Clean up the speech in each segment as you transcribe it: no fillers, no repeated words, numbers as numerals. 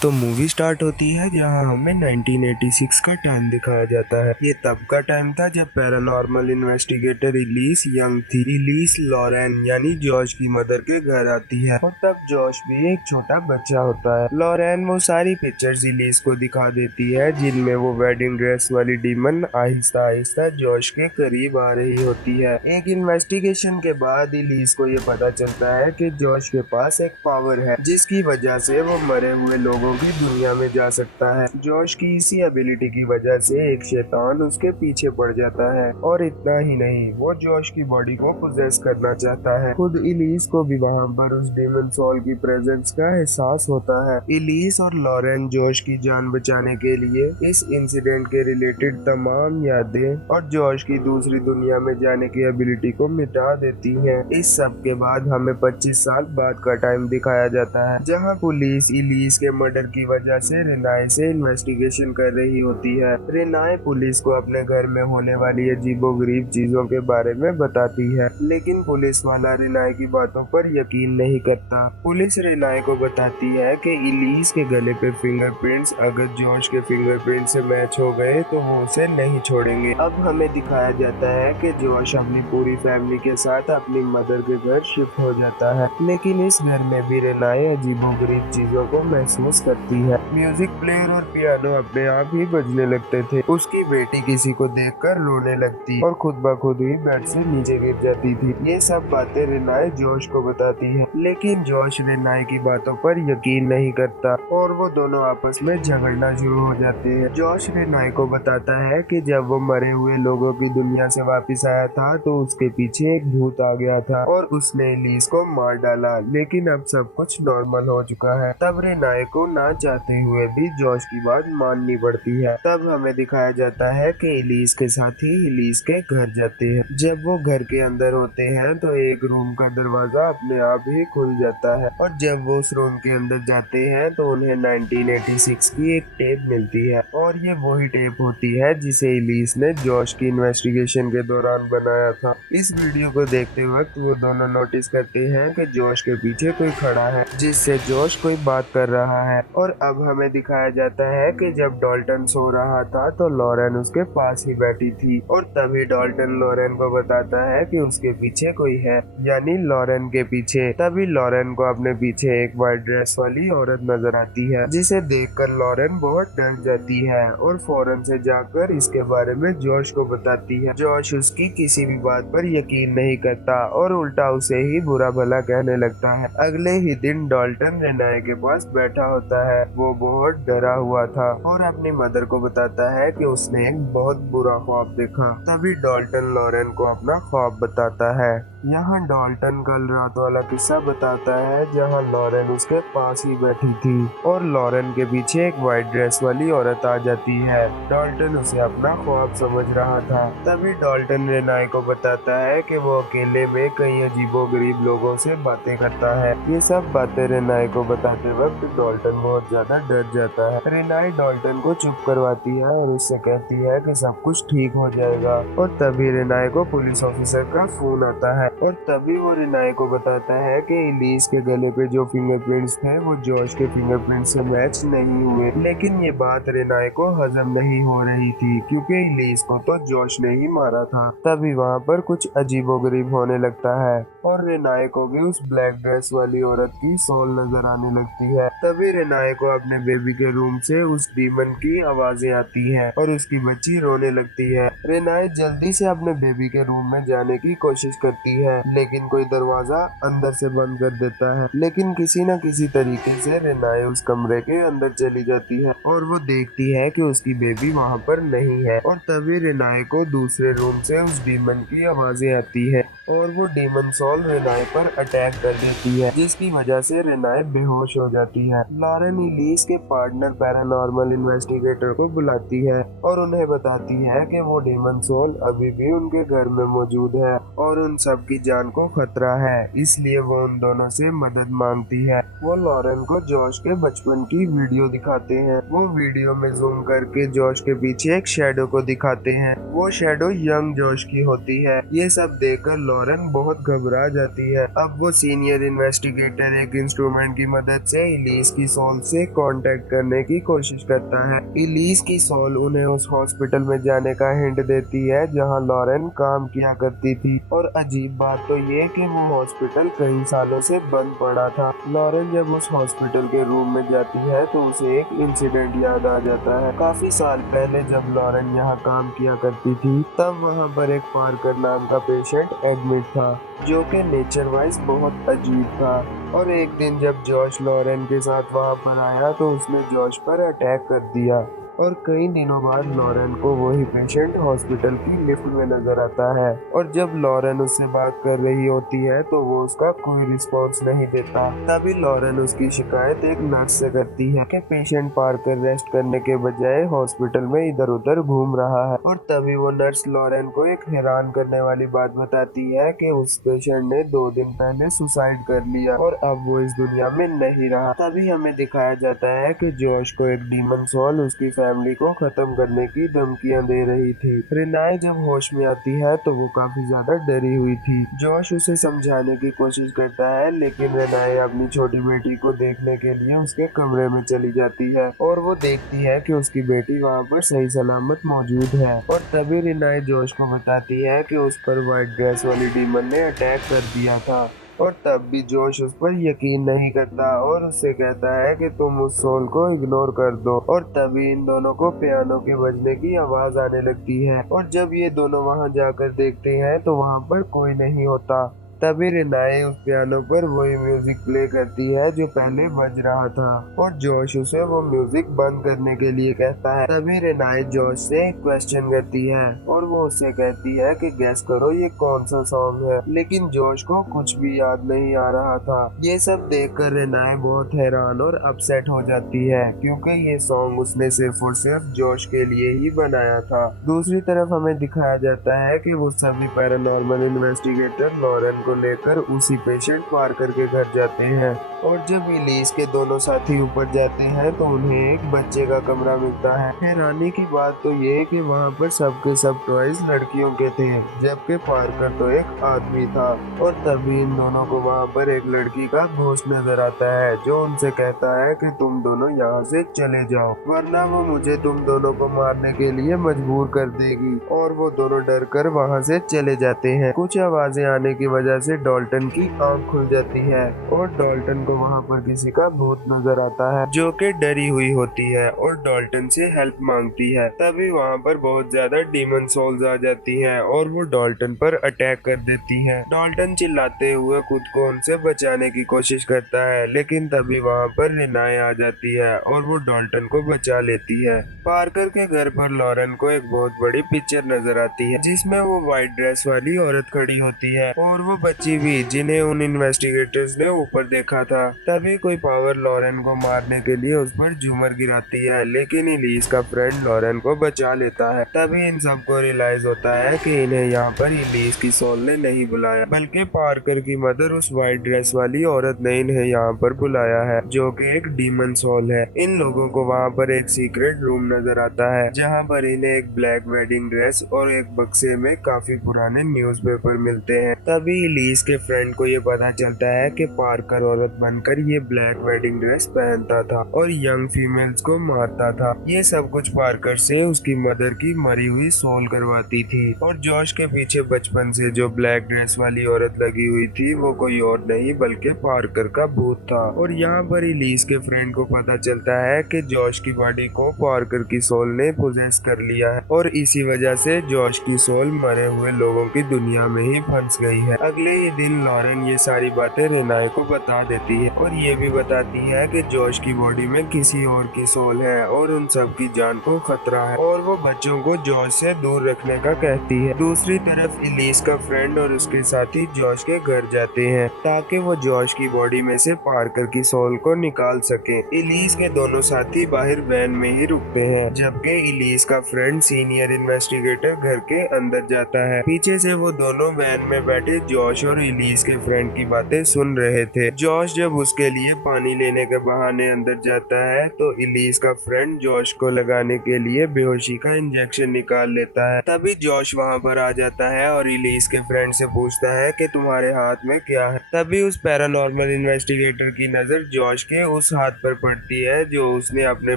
तो movie start होती है जहां हमें 1986 का टाइम दिखाया जाता है। ये तब का टाइम था जब पैरानॉर्मल इन्वेस्टिगेटर इलीस यंग थी। इलीस लॉरेन यानी जॉश की मदर के घर आती है और तब जॉश भी एक छोटा बच्चा होता है। लॉरेन वो सारी पिक्चर्स इलीस को दिखा देती है जिनमें वो वेडिंग ड्रेस वाली डीमन आहिस्ता आहिस्ता जॉश के करीब आ रही होती है। एक इन्वेस्टिगेशन के बाद इलीस को ये पता चलता है कि जॉश के पास एक पावर है जिसकी वजह से वो मरे हुए लोगों की दुनिया में जा सकता है। जॉश की इसी एबिलिटी की वजह से एक शैतान उसके पीछे पड़ जाता है और इतना ही नहीं, वो जॉश की बॉडी को पोजेस करना चाहता है। खुद इलीस को भी वहाँ पर उस डेमन सॉल की प्रेजेंस का एहसास होता है। इलीस और लॉरेन जॉश की जान बचाने के लिए इस इंसिडेंट के रिलेटेड तमाम यादें और जॉश की दूसरी दुनिया में जाने की एबिलिटी को मिटा देती हैं। इस सब के बाद हमें 25 साल बाद का टाइम दिखाया जाता है जहां पुलिस इलीस के मर्डर की वजह से रेनाए से इन्वेस्टिगेशन कर रही होती है। रेनाए पुलिस को अपने घर में होने वाली अजीबोगरीब चीजों के बारे में बताती है, लेकिन पुलिस वाला रेनाए की बातों पर यकीन नहीं करता। पुलिस रेनाए को बताती है कि इलीस के गले पे फिंगरप्रिंट्स अगर जॉश के फिंगरप्रिंट से मैच हो गए तो वो उसे नहीं छोड़ेंगे। अब हमें दिखाया जाता है कि जॉश अपनी पूरी फैमिली के साथ अपनी मदर के घर शिफ्ट हो जाता है, लेकिन इस घर में भी रेनाए अजीबोगरीब चीजों को महसूस करती है। म्यूजिक प्लेयर और पियानो अपने आप ही बजने लगते थे। उसकी बेटी किसी को देखकर रोने लगती और खुद ब खुद ही बेड से नीचे गिर जाती थी। ये सब बातें रेनाए जॉश को बताती है, लेकिन जॉश रेनाए की बातों पर यकीन नहीं करता और वो दोनों आपस में झगड़ना शुरू हो जाते हैं। जॉश रेनाए को बताता है कि जब वो मरे हुए लोगों की दुनिया से वापस आया था तो उसके पीछे एक भूत आ गया था और उसने इलीस को मार डाला, लेकिन अब सब कुछ नॉर्मल हो चुका है। तब रेनाए को ना चाहते हुए भी जॉश की बात माननी पड़ती है। तब हमें दिखाया जाता है कि इलीस के साथी इलीस के घर जाते हैं। जब वो घर के अंदर होते हैं तो एक रूम का दरवाजा अपने आप ही खुल जाता है और जब वो उस रूम के अंदर जाते हैं तो उन्हें 1986 की एक टेप मिलती है और ये वही टेप होती है जिसे इलीस ने जॉश की इन्वेस्टिगेशन के दौरान बनाया था। इस वीडियो को देखते वक्त वो दोनों नोटिस करते हैं कि जॉश के पीछे कोई खड़ा है जिससे जॉश कोई बात कर रहा है। और अब हमें दिखाया जाता है कि जब डॉल्टन सो रहा था तो लॉरेन उसके पास ही बैठी थी और तभी डॉल्टन लॉरेन को बताता है कि उसके पीछे कोई है, यानी लॉरेन के पीछे। तभी लॉरेन को अपने पीछे एक व्हाइट ड्रेस वाली औरत नजर आती है जिसे देखकर लॉरेन बहुत डर जाती है और फौरन से जाकर इसके बारे में जॉश को बताती है। जॉश उसकी किसी भी बात पर यकीन नहीं करता और उल्टा उसे ही बुरा भला कहने लगता है। अगले ही दिन डॉल्टन रेनाए के पास बैठा होता है। वो बहुत डरा हुआ था और अपनी मदर को बताता है कि उसने एक बहुत बुरा ख्वाब देखा। तभी डॉल्टन लॉरेन को अपना ख्वाब बताता है। यहाँ डॉल्टन कल रात वाला किस्सा बताता है जहाँ लॉरेन उसके पास ही बैठी थी और लॉरेन के पीछे एक व्हाइट ड्रेस वाली औरत आ जाती है। डॉल्टन उसे अपना ख्वाब समझ रहा था। तभी डॉल्टन रेनाए को बताता है कि वो अकेले में कई अजीबोगरीब लोगों से बातें करता है। ये सब बातें रेनाए को बताते वक्त डॉल्टन बहुत ज्यादा डर जाता है। रेनाए डॉल्टन को चुप करवाती है और उससे कहती है कि सब कुछ ठीक हो जाएगा और तभी रेनाए को पुलिस ऑफिसर का फोन आता है और तभी वो रेनाए को बताता है कि इलीस के गले पे जो फिंगरप्रिंट्स थे वो जॉश के फिंगरप्रिंट से मैच नहीं हुए, लेकिन ये बात रेनाए को हजम नहीं हो रही थी क्योंकि इलीस को तो जॉश ने ही मारा था। तभी वहाँ पर कुछ अजीबोगरीब होने लगता है और रेनाए को भी उस ब्लैक ड्रेस वाली औरत की सोल नजर आने लगती है। तभी रेनाए को अपने बेबी के रूम से उस डीमन की आवाजें आती हैं और उसकी बच्ची रोने लगती है। रेनाए जल्दी से अपने बेबी के रूम में जाने की कोशिश करती है, लेकिन कोई दरवाजा अंदर से बंद कर देता है, लेकिन किसी न किसी तरीके से रेनाए उस कमरे के अंदर चली जाती है और वो देखती है कि उसकी बेबी वहाँ पर नहीं है। और तभी रेनाए को दूसरे रूम से उस डीमन की आवाजें आती है और वो डीमन सॉल रेनाए पर अटैक कर देती है जिसकी वजह से रेनाए बेहोश हो जाती है। लॉरेन इलीस के पार्टनर पैरानॉर्मल इन्वेस्टिगेटर को बुलाती है और उन्हें बताती है कि वो डीमन सोल अभी भी उनके घर में मौजूद है और उन सब की जान को खतरा है, इसलिए वो उन दोनों से मदद मांगती है। वो लॉरेन को जॉश के बचपन की वीडियो दिखाते हैं। वो वीडियो में जूम करके जॉश के पीछे एक शैडो को दिखाते हैं। वो शैडो यंग जॉश की होती है। ये सब देखकर लॉरेन बहुत घबरा जाती है। अब वो सीनियर इन्वेस्टिगेटर एक इंस्ट्रूमेंट की मदद से इलीस की सोल से कांटेक्ट करने की कोशिश करता है। इलीस की सोल उन्हें उस हॉस्पिटल में जाने का हिंट देती है जहां लॉरेन काम किया करती थी। और अजीब बात तो ये कि वो हॉस्पिटल कई सालों से बंद पड़ा था। लॉरेन जब उस हॉस्पिटल के रूम में जाती है तो उसे एक इंसिडेंट याद आ जाता है। काफी साल पहले जब लॉरेन यहाँ काम किया करती थी तब वहाँ पर एक पार्कर नाम का पेशेंट एडमिट था जो कि नेचर वाइज बहुत अजीब था। और एक दिन जब जॉश लॉरेन के साथ वहाँ पर आया तो उसने जॉश पर अटैक कर दिया। और कई दिनों बाद लॉरेन को वही पेशेंट हॉस्पिटल की लिफ्ट में नजर आता है। और जब लॉरेन उससे बात कर रही होती है तो वो उसका कोई रिस्पॉन्स नहीं देता। तभी लॉरेन उसकी शिकायत एक नर्स से करती है कि पेशेंट पार्कर रेस्ट करने के बजाय हॉस्पिटल में इधर उधर घूम रहा है। और तभी वो नर्स लॉरेन को एक हैरान करने वाली बात बताती है कि उस पेशेंट ने 2 दिन पहले सुसाइड कर लिया और अब वो इस दुनिया में नहीं रहा। तभी हमें दिखाया जाता है कि जॉश को एक डीमन सोल उसकी फैमिली को खत्म करने की धमकियां दे रही थी। रिनाई जब होश में आती है तो वो काफी ज्यादा डरी हुई थी। जॉश उसे समझाने की कोशिश करता है लेकिन रिनाई अपनी छोटी बेटी को देखने के लिए उसके कमरे में चली जाती है और वो देखती है कि उसकी बेटी वहाँ पर सही सलामत मौजूद है। और तभी रिनाई जॉश को बताती है कि उस पर व्हाइट ड्रेस वाली डीमन ने अटैक कर दिया था। और तब भी जोश उस पर यकीन नहीं करता और उससे कहता है कि तुम उस सोल को इग्नोर कर दो। और तभी इन दोनों को पियानो के बजने की आवाज आने लगती है और जब ये दोनों वहां जाकर देखते हैं तो वहां पर कोई नहीं होता। तभी रिनाई उस पियानो पर वही म्यूजिक प्ले करती है जो पहले बज रहा था और जोश उसे वो म्यूजिक बंद करने के लिए कहता है। तभी रिनाई जोश से एक क्वेश्चन करती है और वो उससे कहती है कि गेस करो ये कौन सा सॉन्ग है। लेकिन जोश को कुछ भी याद नहीं आ रहा था। ये सब देखकर रिनाई बहुत हैरान और अपसेट हो जाती है क्योंकि ये सॉन्ग उसने सिर्फ और सिर्फ जोश के लिए ही बनाया था। दूसरी तरफ हमें दिखाया जाता है कि वो सभी पैरानॉर्मल इन्वेस्टिगेटर लॉरेन को लेकर उसी पेशेंट पार्कर के घर जाते हैं। और जब इलीस के दोनों साथी ऊपर जाते हैं तो उन्हें एक बच्चे का कमरा मिलता है। हैरानी की बात तो ये कि वहाँ पर सबके सब टॉयज लड़कियों के थे जबकि पार्कर तो एक आदमी था। और तभी इन दोनों को वहाँ पर एक लड़की का घोस्ट नजर आता है जो उनसे कहता है कि तुम दोनों यहाँ से चले जाओ वरना वो मुझे तुम दोनों को मारने के लिए मजबूर कर देगी। और वो दोनों डर कर वहाँ से चले जाते हैं। कुछ आवाजें आने की वजह से डॉल्टन की आंख खुल जाती है और डॉल्टन को वहाँ पर किसी का भूत नजर आता है जो कि डरी हुई होती है और डॉल्टन से हेल्प मांगती है। तभी वहाँ पर बहुत ज्यादा डीमन सोल्स आ जाती हैं और वो डॉल्टन पर अटैक कर देती हैं। डॉल्टन चिल्लाते हुए खुद को उनसे बचाने की कोशिश करता है लेकिन तभी वहाँ पर रिनाई आ जाती है और वो डॉल्टन को बचा लेती है। पार्कर के घर पर लॉरेन को एक बहुत बड़ी पिक्चर नजर आती है जिसमें वो व्हाइट ड्रेस वाली औरत खड़ी होती है और वो बच्ची भी जिन्हें उन इन्वेस्टिगेटर्स ने ऊपर देखा था। तभी कोई पावर लॉरेन को मारने के लिए उस पर झूमर गिराती है लेकिन इलीस का फ्रेंड लॉरेन को बचा लेता है। तभी इन सबको रियलाइज होता है कि इन्हें यहाँ पर इलीस की सोल ने नहीं बुलाया बल्कि पार्कर की मदर उस व्हाइट ड्रेस वाली औरत ने इन्हें यहाँ पर बुलाया है जो कि एक डीमन सोल है। इन लोगों को वहाँ पर एक सीक्रेट रूम नजर आता है जहाँ पर इन्हें एक ब्लैक वेडिंग ड्रेस और एक बक्से में काफी पुराने न्यूज़पेपर मिलते हैं। तभी इलीस के फ्रेंड को ये पता चलता है कि पार्कर औरत बनकर ये ब्लैक वेडिंग ड्रेस पहनता था और यंग फीमेल्स को मारता था। ये सब कुछ पार्कर से उसकी मदर की मरी हुई सोल करवाती थी। और जॉश के पीछे बचपन से जो ब्लैक ड्रेस वाली औरत लगी हुई थी वो कोई और नहीं बल्कि पार्कर का भूत था। और यहाँ पर इलीस के फ्रेंड को पता चलता है कि जॉश की बॉडी को पार्कर की सोल ने पोजेस कर लिया है और इसी वजह से जॉश की सोल मरे हुए लोगों की दुनिया में ही फंस गई है। अगले ही दिन लॉरेन ये सारी बातें रिनाई को बता देती है और ये भी बताती है कि जॉश की बॉडी में किसी और की सोल है और उन सब की जान को खतरा है और वो बच्चों को जॉश से दूर रखने का कहती है। दूसरी तरफ इलीस का फ्रेंड और उसके साथी जॉश के घर जाते हैं ताकि वो जॉश की बॉडी में से पार्कर की सोल को निकाल सके। इलीस के दोनों साथी बाहर वैन में ही रुकते हैं जबकि इलीस का फ्रेंड सीनियर इन्वेस्टिगेटर घर के अंदर जाता है। पीछे से वो दोनों वैन में बैठे जॉश और इलीस के फ्रेंड की बातें सुन रहे थे। जॉश जब जब उसके लिए पानी लेने के बहाने अंदर जाता है तो इलीस का फ्रेंड जॉश को लगाने के लिए बेहोशी का इंजेक्शन निकाल लेता है। तभी जॉश वहाँ पर आ जाता है और इलीस के फ्रेंड से पूछता है कि तुम्हारे हाथ में क्या है। तभी उस पैरानॉर्मल इन्वेस्टिगेटर की नजर जॉश के उस हाथ पर पड़ती है जो उसने अपने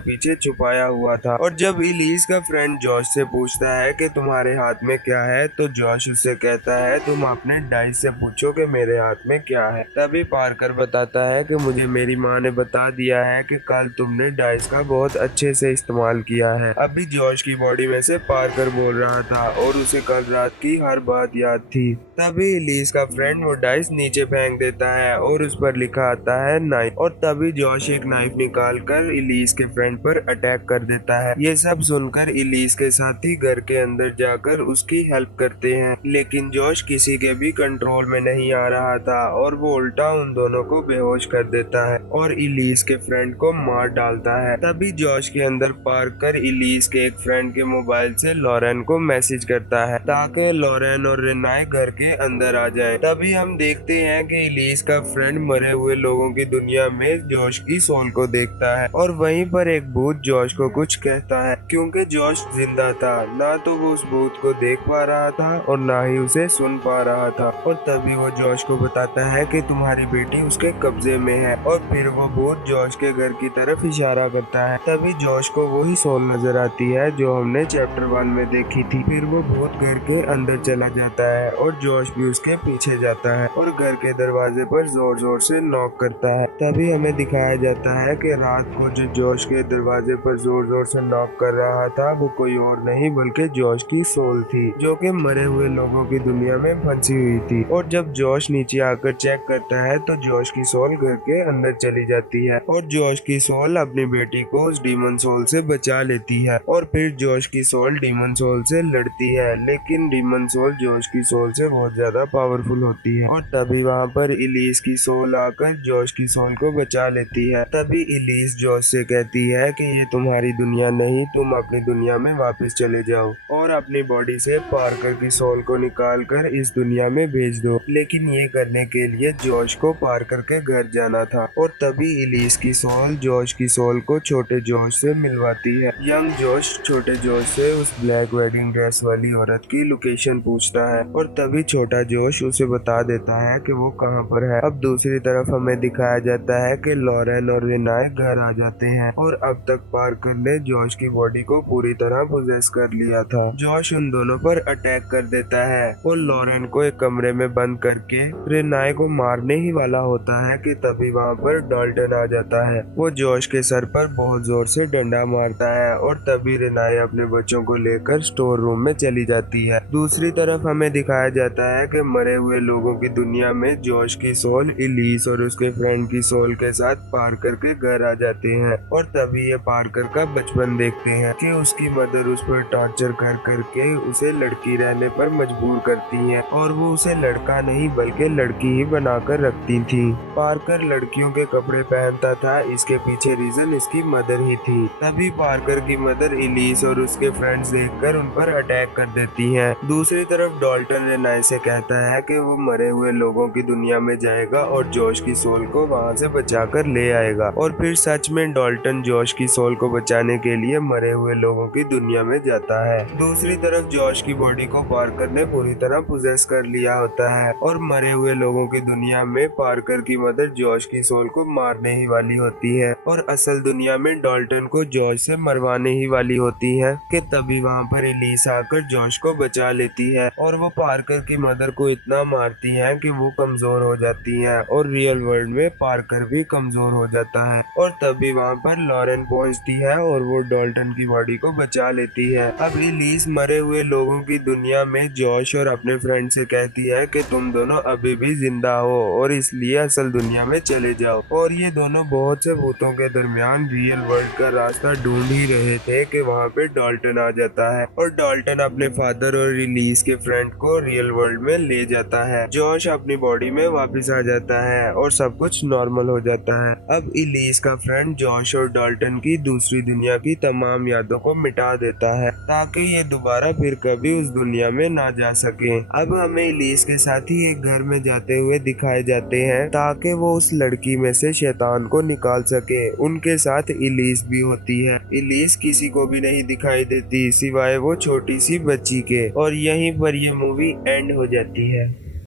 पीछे छुपाया हुआ था। और जब इलीस का फ्रेंड जॉश से पूछता है कि तुम्हारे हाथ में क्या है तो जॉश उससे कहता है तुम अपने डाइस से पूछो कि मेरे हाथ में क्या है। तभी पार्कर बताता है कि मुझे मेरी माँ ने बता दिया है कि कल तुमने डाइस का बहुत अच्छे से इस्तेमाल किया है। अभी जॉश की बॉडी में से पार्कर बोल रहा था और उसे कल रात की हर बात याद थी। तभी इलीस का फ्रेंड वो डाइस नीचे फेंक देता है और उस पर लिखा आता है नाइफ। और तभी जॉश एक नाइफ निकाल कर इलीस के फ्रेंड पर अटैक कर देता है। ये सब सुनकर इलीस के साथी घर के अंदर जाकर उसकी हेल्प करते हैं, लेकिन जॉश किसी के भी कंट्रोल में नहीं आ रहा था और वो उल्टा उन दोनों को बेहोश कर देता है और इलीस के फ्रेंड को मार डालता है। तभी जॉश के अंदर पार्कर इलीस के एक फ्रेंड के मोबाइल से लॉरेन को मैसेज करता है ताकि लॉरेन और रेनाए घर के अंदर आ जाए। तभी हम देखते हैं कि इलीस का फ्रेंड मरे हुए लोगों की दुनिया में जॉश की सोल को देखता है और वहीं पर एक भूत जॉश को कुछ कहता है। क्योंकि जॉश जिंदा था, ना तो वो उस भूत को देख पा रहा था और ना ही उसे सुन पा रहा था। और तभी वो जॉश को बताता है कि तुम्हारी बेटी उसके कब्जे में है और फिर वो भूत जॉश के घर की तरफ इशारा करता है। तभी जॉश को वही सोल नजर आती है जो हमने चैप्टर 1 में देखी थी। फिर वो भूत घर के अंदर चला जाता है और जॉश भी उसके पीछे जाता है और घर के दरवाजे पर जोर जोर से नॉक करता है। तभी हमें दिखाया जाता है कि रात को जो जॉश के दरवाजे पर जोर जोर से नॉक कर रहा था वो कोई और नहीं बल्कि जॉश की सोल थी जो कि मरे हुए लोगों की दुनिया में फंसी हुई थी। और जब जॉश नीचे आकर चेक करता है तो जॉश की सोल घर के अंदर चली जाती है और जॉश की सोल अपनी बेटी को उस डीमन सोल से बचा लेती है। और फिर जॉश की सोल डीमन सोल से लड़ती है, लेकिन डीमन सोल जॉश की सोल से बहुत ज्यादा पावरफुल होती है। और तभी वहाँ पर इलीस की सोल आकर जॉश की सोल को बचा लेती है। तभी इलीस जॉश से कहती है कि ये तुम्हारी दुनिया नहीं, तुम अपनी दुनिया में वापस चले जाओ और अपनी बॉडी से पार्कर की सोल को निकाल कर इस दुनिया में भेज दो। लेकिन ये करने के लिए जॉश को पार्कर के घर जाना था। और तभी इलीस की सोल जॉश की सोल को छोटे जॉश से मिलवाती है। यंग जॉश छोटे जॉश से उस ब्लैक वेडिंग ड्रेस वाली औरत की लोकेशन पूछता है और तभी छोटा जॉश उसे बता देता है कि वो कहाँ पर है। अब दूसरी तरफ हमें दिखाया जाता है कि लॉरेन और रेनाए घर आ जाते हैं और अब तक पार्कर ने जॉश की बॉडी को पूरी तरह पोजेस कर लिया था। जॉश उन दोनों पर अटैक कर देता है और लॉरेन को एक कमरे में बंद करके रेनाए को मारने ही वाला होता है कि तभी वहाँ पर डाल्टन आ जाता है। वो जॉश के सर पर बहुत जोर से डंडा मारता है और तभी रेनाए अपने बच्चों को लेकर स्टोर रूम में चली जाती है। दूसरी तरफ हमें दिखाया जाता है कि मरे हुए लोगों की दुनिया में जॉश की सोल इलीस और उसके फ्रेंड की सोल के साथ पार्कर के घर आ जाते हैं और तभी ये पार्कर का बचपन देखते हैं कि उसकी मदर उस पर टॉर्चर कर करके उसे लड़की रहने पर मजबूर करती है और वो उसे लड़का नहीं बल्कि लड़की ही बनाकर रखती थी। पार्कर लड़कियों के कपड़े पहनता था, इसके पीछे रीजन इसकी मदर ही थी। तभी पार्कर की मदर इलीस और उसके फ्रेंड्स देखकर उन पर अटैक कर देती हैं। दूसरी तरफ डाल्टन रेनाए से कहता है कि वो मरे हुए लोगों की दुनिया में जाएगा और जॉश की सोल को वहां से बचाकर ले आएगा। और फिर सच में डाल्टन जॉश की सोल को बचाने के लिए मरे हुए लोगों की दुनिया में जाता है। दूसरी तरफ जॉश की बॉडी को पार्कर ने पूरी तरह पोजेस कर लिया होता है और मरे हुए लोगों की दुनिया में पार्कर की मदर जॉश की सोल को मारने ही वाली होती है और असल दुनिया में डाल्टन को जॉश से मरवाने ही वाली होती है कि तभी वहाँ पर इलीस आकर जॉश को बचा लेती है और वो पार्कर की मदर को इतना मारती है कि वो कमजोर हो जाती है और रियल वर्ल्ड में पार्कर भी कमजोर हो जाता है। और तभी वहाँ पर लॉरेन पहुँचती है और वो डाल्टन की बॉडी को बचा लेती है। अब इलीस मरे हुए लोगों की दुनिया में जॉश और अपने फ्रेंड से कहती है कि तुम दोनों अभी भी जिंदा हो और इसलिए असल दुनिया में चले जाओ। और ये दोनों बहुत से भूतों के दरमियान रियल वर्ल्ड का रास्ता ढूंढ ही रहे थे कि वहाँ पे डाल्टन आ जाता है और डाल्टन अपने फादर और इलीस के फ्रेंड को रियल वर्ल्ड में ले जाता है। जॉश अपनी बॉडी में वापस आ जाता है और सब कुछ नॉर्मल हो जाता है। अब इलीस का फ्रेंड जॉश और डाल्टन की दूसरी दुनिया की तमाम यादों को मिटा देता है ताकि ये दोबारा फिर कभी उस दुनिया में ना जा सके। अब हमें इलीस के साथ ही एक घर में जाते हुए दिखाए जाते हैं ताकि वो उस लड़की में से शैतान को निकाल सके। उनके साथ इलीस भी होती है। इलीस किसी को भी नहीं दिखाई देती सिवाय वो छोटी सी बच्ची के। और यहीं पर ये मूवी एंड हो जाती है।